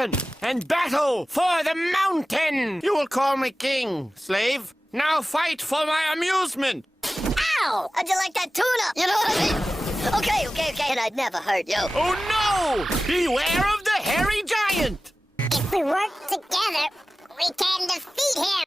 weapon and battle for the mountain! You will call me king, slave. Now fight for my amusement! Ow! How'd you like that tuna? You know what I mean? Okay, and I'd never hurt you. Oh no! Beware of the hairy giant! If we work together, we can defeat him!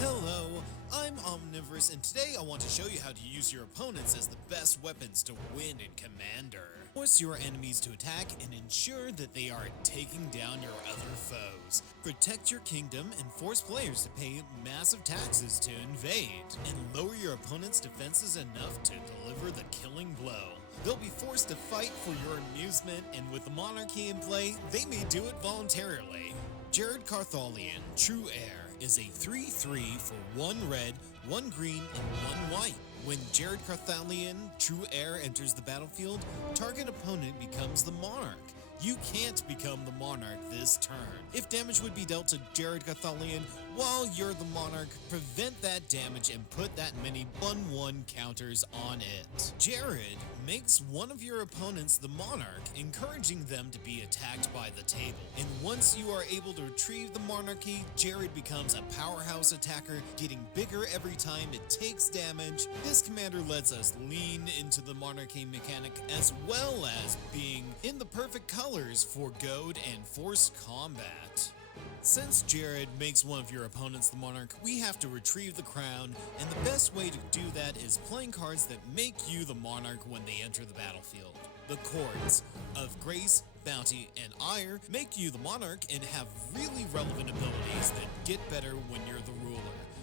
Hello, I'm Omnivorous, and today I want to show you how to use your opponents as the best weapons to win in Commander. Force your enemies to attack and ensure that they are taking down your other foes. Protect your kingdom and force players to pay massive taxes to invade. And lower your opponent's defenses enough to deliver the killing blow. They'll be forced to fight for your amusement, and with the Monarchy in play, they may do it voluntarily. Jared Carthalion, True Heir, is a 3/3 for 1 red, 1 green, and 1 white. When Jared Carthalion, True Heir, enters the battlefield, target opponent becomes the Monarch. You can't become the Monarch this turn. If damage would be dealt to Jared Carthalion while you're the Monarch, prevent that damage and put that many 1/1 counters on it. Jared makes one of your opponents the Monarch, encouraging them to be attacked by the table. And once you are able to retrieve the Monarchy, Jared becomes a powerhouse attacker, getting bigger every time it takes damage. This commander lets us lean into the Monarchy mechanic, as well as being in the perfect colors for Goad and forced combat. Since Jared makes one of your opponents the Monarch, we have to retrieve the crown, and the best way to do that is playing cards that make you the Monarch when they enter the battlefield. The chords of Grace, Bounty, and Heir make you the Monarch and have really relevant abilities that get better when you're the ruler.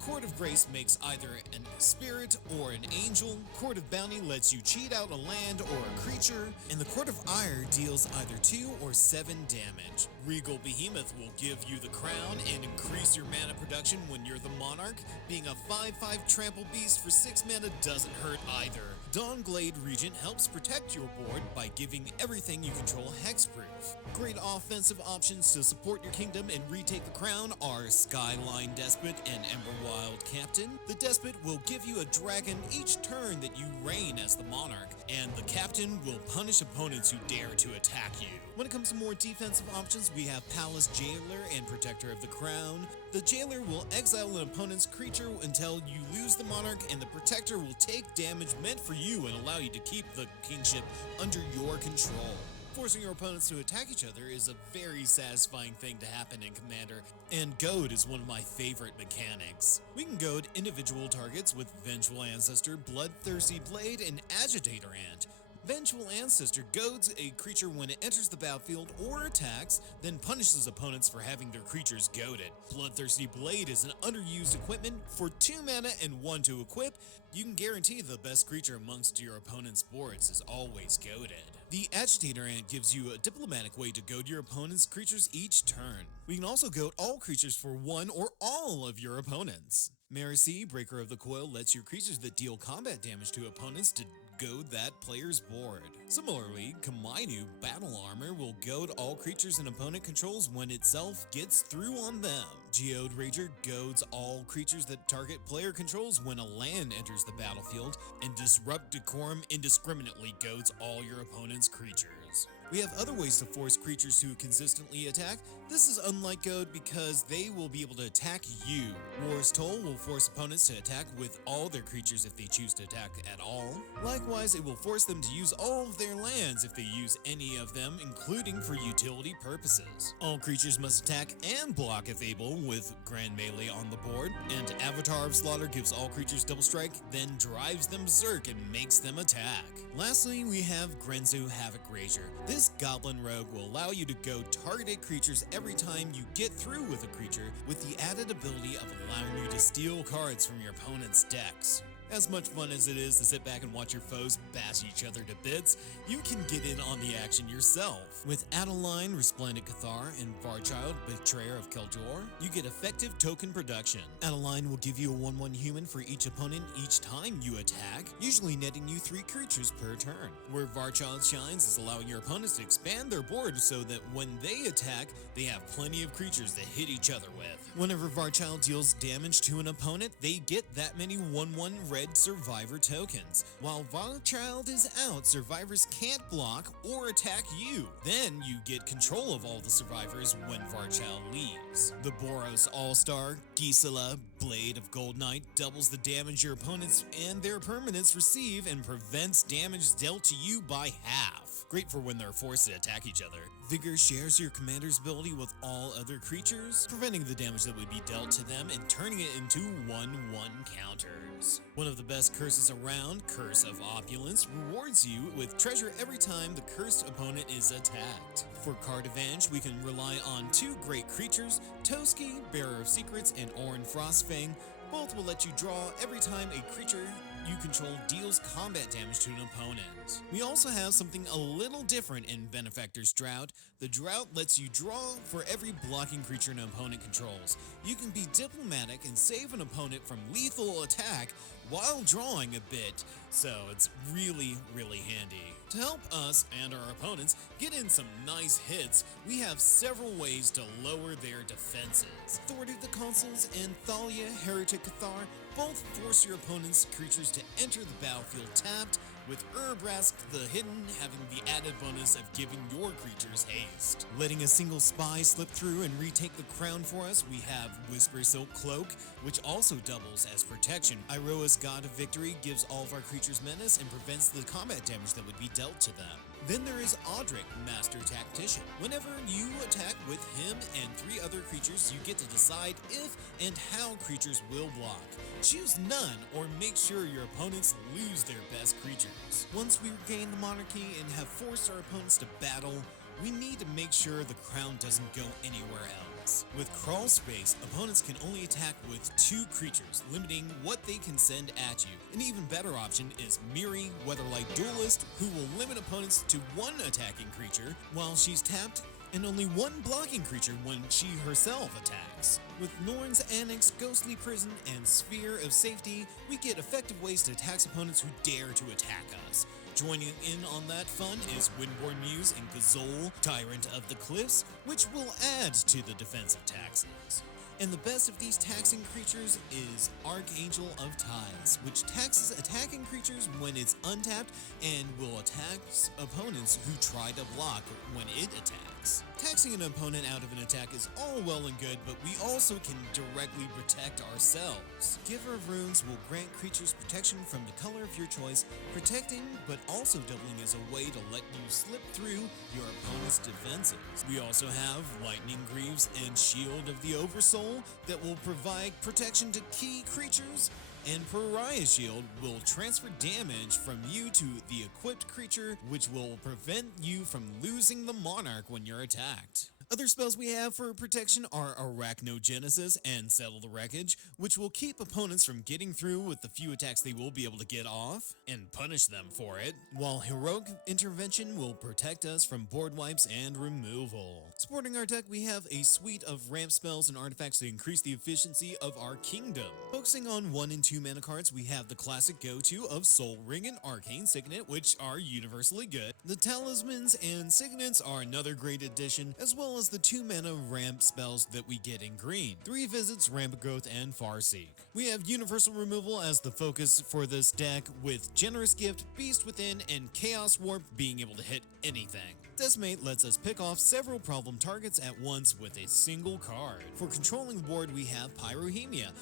Chord of Grace makes either a spirit or an angel. Chord of Bounty lets you cheat out a land or a creature. And the Chord of Heir deals either 2 or 7 damage. Regal Behemoth will give you the crown and increase your mana production when you're the Monarch. Being a 5/5 trample beast for 6 mana doesn't hurt either. Dawnglade Regent helps protect your board by giving everything you control hexproof. Great offensive options to support your kingdom and retake the crown are Skyline Despot and Emberwild Captain. The Despot will give you a dragon each turn that you reign as the Monarch, and the Captain will punish opponents who dare to attack you. When it comes to more defensive options, we have Palace Jailer and Protector of the Crown. The Jailer will exile an opponent's creature until you lose the Monarch, and the Protector will take damage meant for you and allow you to keep the kingship under your control. Forcing your opponents to attack each other is a very satisfying thing to happen in Commander, and Goad is one of my favorite mechanics. We can goad individual targets with Vengeful Ancestor, Bloodthirsty Blade, and Agitator Ant. Vengeful Ancestor goads a creature when it enters the battlefield or attacks, then punishes opponents for having their creatures goaded. Bloodthirsty Blade is an underused equipment. For 2 mana and 1 to equip, you can guarantee the best creature amongst your opponent's boards is always goaded. The Agitator Ant gives you a diplomatic way to goad your opponent's creatures each turn. We can also goad all creatures for 1 or all of your opponents. Marcy, Breaker of the Coil, lets your creatures that deal combat damage to opponents to goad that player's board. Similarly, Kamainu, Battle Armor, will goad all creatures an opponent controls when itself gets through on them. Geode Rager goads all creatures that target player controls when a land enters the battlefield, and Disrupt Decorum indiscriminately goads all your opponent's creatures. We have other ways to force creatures to consistently attack. This is unlike Goad because they will be able to attack you. War's Toll will force opponents to attack with all their creatures if they choose to attack at all. Likewise, it will force them to use all of their lands if they use any of them, including for utility purposes. All creatures must attack and block if able with Grand Melee on the board, and Avatar of Slaughter gives all creatures double strike, then drives them berserk and makes them attack. Lastly, we have Grenzo Havoc Rager. This Goblin Rogue will allow you to go targeted creatures every time you get through with a creature, with the added ability of allowing you to steal cards from your opponent's decks. As much fun as it is to sit back and watch your foes bash each other to bits, you can get in on the action yourself. With Adeline, Resplendent Cathar, and Varchild, Betrayer of Keldor, you get effective token production. Adeline will give you a 1/1 human for each opponent each time you attack, usually netting you 3 creatures per turn. Where Varchild shines is allowing your opponents to expand their board so that when they attack, they have plenty of creatures to hit each other with. Whenever Varchild deals damage to an opponent, they get that many 1/1 red red survivor tokens. While Varchild is out, survivors can't block or attack you. Then you get control of all the survivors when Varchild leaves. The Boros All-Star, Gisela, Blade of Gold Knight doubles the damage your opponents and their permanents receive and prevents damage dealt to you by half. Great for when they're forced to attack each other. Vigor shares your commander's ability with all other creatures, preventing the damage that would be dealt to them and turning it into 1/1 counters. One of the best curses around, Curse of Opulence, rewards you with treasure every time the cursed opponent is attacked. For card advantage, we can rely on two great creatures, Toski, Bearer of Secrets, and Orin Frostfang. Both will let you draw every time a creature you control deals combat damage to an opponent. We also have something a little different in Benefactor's Drought. The Drought lets you draw for every blocking creature an opponent controls. You can be diplomatic and save an opponent from lethal attack while drawing a bit, so it's really handy. To help us and our opponents get in some nice hits, we have several ways to lower their defenses. Authority of the Consuls and Thalia, Heretic Cathar both force your opponent's creatures to enter the battlefield tapped, with Urbrask the Hidden having the added bonus of giving your creatures haste. Letting a single spy slip through and retake the crown for us, we have Whisper Silk Cloak, which also doubles as protection. Iroa's God of Victory gives all of our creatures menace and prevents the combat damage that would be dealt to them. Then there is Audric, Master Tactician. Whenever you attack with him and 3 other creatures, you get to decide if and how creatures will block. Choose none or make sure your opponents lose their best creatures. Once we regain the monarchy and have forced our opponents to battle, we need to make sure the crown doesn't go anywhere else. With Crawl Space, opponents can only attack with 2 creatures, limiting what they can send at you. An even better option is Miri, Weatherlight Duelist, who will limit opponents to 1 attacking creature while she's tapped, and only 1 blocking creature when she herself attacks. With Norn's Annex, Ghostly Prison, and Sphere of Safety, we get effective ways to tax opponents who dare to attack us. Joining in on that fun is Windborn Muse and Gazole, Tyrant of the Cliffs, which will add to the defensive taxes. And the best of these taxing creatures is Archangel of Tides, which taxes attacking creatures when it's untapped and will attack opponents who try to block when it attacks. Taxing an opponent out of an attack is all well and good, but we also can directly protect ourselves. Giver of Runes will grant creatures protection from the color of your choice, protecting but also doubling as a way to let you slip through your opponent's defenses. We also have Lightning Greaves and Shield of the Oversoul that will provide protection to key creatures, and Pariah Shield will transfer damage from you to the equipped creature, which will prevent you from losing the Monarch when you're attacked. Other spells we have for protection are Arachnogenesis and Settle the Wreckage, which will keep opponents from getting through with the few attacks they will be able to get off, and punish them for it, while Heroic Intervention will protect us from board wipes and removal. Supporting our deck, we have a suite of ramp spells and artifacts to increase the efficiency of our kingdom. Focusing on 1 and 2 mana cards, we have the classic go-to of Soul Ring and Arcane Signet, which are universally good. The Talismans and Signets are another great addition, as well as the 2 mana ramp spells that we get in green: 3 Visits, Rampant Growth, and Farseek. We have Universal Removal as the focus for this deck, with Generous Gift, Beast Within, and Chaos Warp being able to hit anything. Decimate lets us pick off several problem targets at once with a single card. For controlling the board, we have Pyrohemia,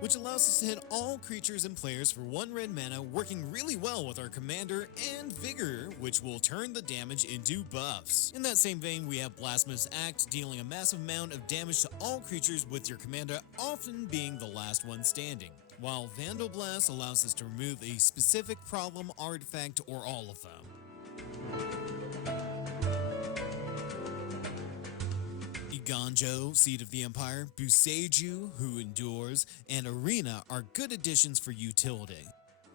which allows us to hit all creatures and players for 1 red mana, working really well with our commander, and Vigor, which will turn the damage into buffs. In that same vein, we have Blasphemous Act, dealing a massive amount of damage to all creatures with your commander often being the last one standing, while Vandal Blast allows us to remove a specific problem artifact or all of them. Iganjo, Seed of the Empire, Buseju, Who Endures, and Arena are good additions for utility.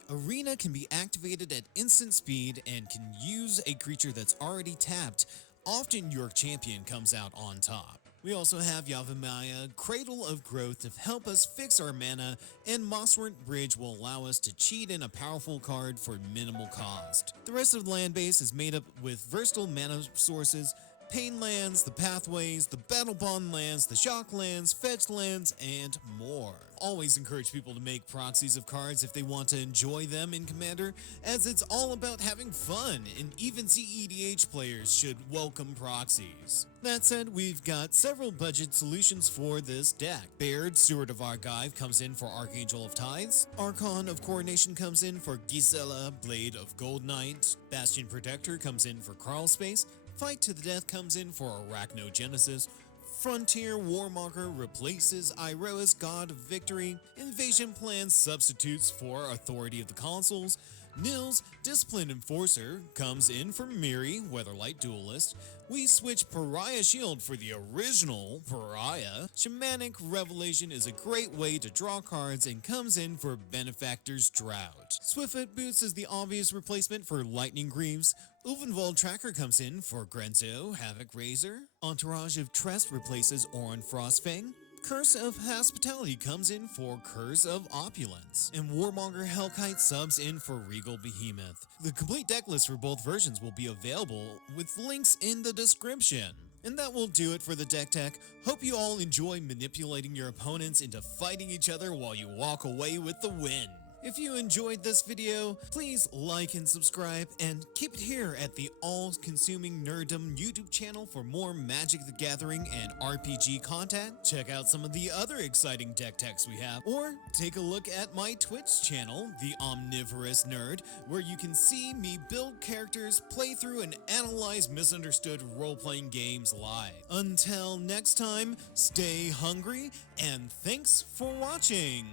Arena can be activated at instant speed and can use a creature that's already tapped. Often your champion comes out on top. We also have Yavimaya, Cradle of Growth, to help us fix our mana, and Mosswort Bridge will allow us to cheat in a powerful card for minimal cost. The rest of the land base is made up with versatile mana sources, pain lands, the pathways, the battle bond lands, the shock lands, fetch lands, and more. Always encourage people to make proxies of cards if they want to enjoy them in Commander, as it's all about having fun, and even CEDH players should welcome proxies. That said, we've got several budget solutions for this deck. Baird, Steward of Archive, comes in for Archangel of Tides. Archon of Coronation comes in for Gisela, Blade of Gold Knight. Bastion Protector comes in for Crawlspace. Fight to the Death comes in for Arachnogenesis. Frontier Warmonger replaces Iroas, God of Victory. Invasion Plan substitutes for Authority of the Consuls. Nils, Discipline Enforcer, comes in for Miri, Weatherlight Duelist. We switch Pariah Shield for the original Pariah. Shamanic Revelation is a great way to draw cards and comes in for Benefactor's Drought. Swiftfoot Boots is the obvious replacement for Lightning Greaves. Ulvenwald Tracker comes in for Grenzo, Havoc Razor. Entourage of Trest replaces Orin Frostfang. Curse of Hospitality comes in for Curse of Opulence, and Warmonger Hellkite subs in for Regal Behemoth. The complete deck list for both versions will be available with links in the description. And that will do it for the deck tech. Hope you all enjoy manipulating your opponents into fighting each other while you walk away with the win. If you enjoyed this video, please like and subscribe, and keep it here at the all-consuming Nerddom YouTube channel for more Magic the Gathering and RPG content. Check out some of the other exciting deck techs we have, or take a look at my Twitch channel, The Omnivorous Nerd, where you can see me build characters, play through, and analyze misunderstood role-playing games live. Until next time, stay hungry, and thanks for watching!